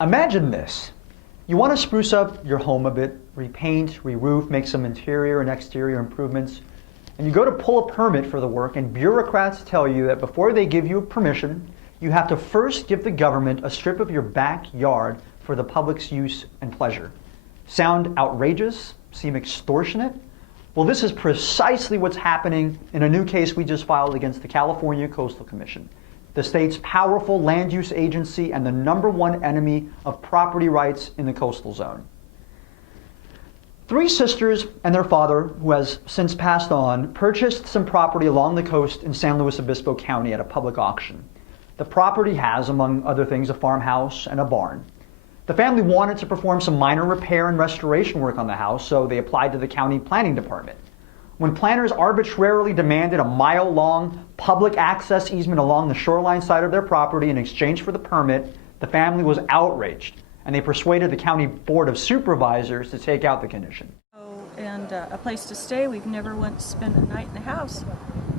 Imagine this. You want to spruce up your home a bit, repaint, re-roof, make some interior and exterior improvements, and you go to pull a permit for the work, and bureaucrats tell you that before they give you permission, you have to first give the government a strip of your backyard for the public's use and pleasure. Sound outrageous? Seem extortionate? Well, this is precisely what's happening in a new case we just filed against the California Coastal Commission, the state's powerful land use agency and the #1 enemy of property rights in the coastal zone. 3 sisters and their father, who has since passed on, purchased some property along the coast in San Luis Obispo County at a public auction. The property has, among other things, a farmhouse and a barn. The family wanted to perform some minor repair and restoration work on the house, so they applied to the county planning department. When planners arbitrarily demanded a mile-long public access easement along the shoreline side of their property in exchange for the permit, the family was outraged, and they persuaded the county board of supervisors to take out the condition. And a place to stay. We've never once spent a night in the house,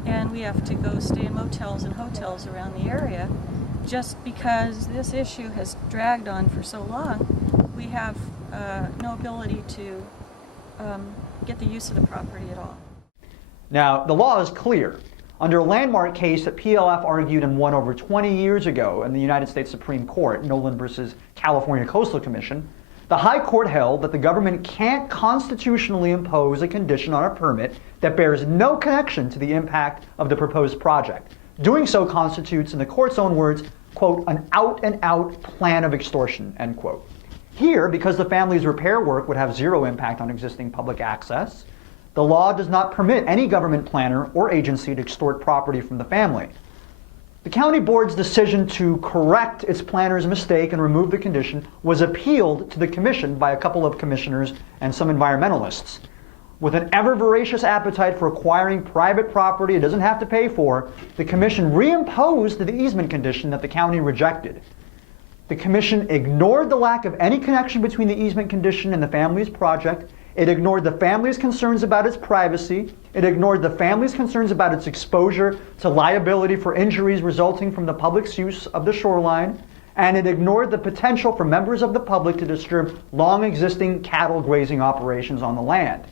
and we have to go stay in motels and hotels around the area. Just because this issue has dragged on for so long, we have no ability to get the use of the property at all. Now, the law is clear. Under a landmark case that PLF argued and won over 20 years ago in the United States Supreme Court, Nolan versus California Coastal Commission, the High Court held that the government can't constitutionally impose a condition on a permit that bears no connection to the impact of the proposed project. Doing so constitutes, in the court's own words, quote, an out-and-out plan of extortion, end quote. Here, because the family's repair work would have zero impact on existing public access, the law does not permit any government planner or agency to extort property from the family. The county board's decision to correct its planner's mistake and remove the condition was appealed to the commission by a couple of commissioners and some environmentalists. With an ever-voracious appetite for acquiring private property it doesn't have to pay for, the commission reimposed the easement condition that the county rejected. The commission ignored the lack of any connection between the easement condition and the family's project. It ignored the family's concerns about its privacy. It ignored the family's concerns about its exposure to liability for injuries resulting from the public's use of the shoreline. And it ignored the potential for members of the public to disturb long-existing cattle grazing operations on the land.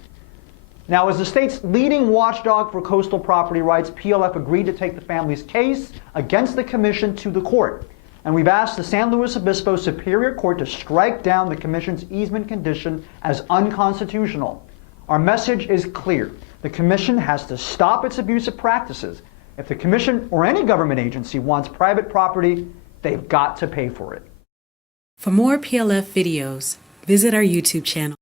Now, as the state's leading watchdog for coastal property rights, PLF agreed to take the family's case against the commission to the court. And we've asked the San Luis Obispo Superior Court to strike down the commission's easement condition as unconstitutional. Our message is clear. The commission has to stop its abusive practices. If the commission or any government agency wants private property, they've got to pay for it. For more PLF videos, visit our YouTube channel.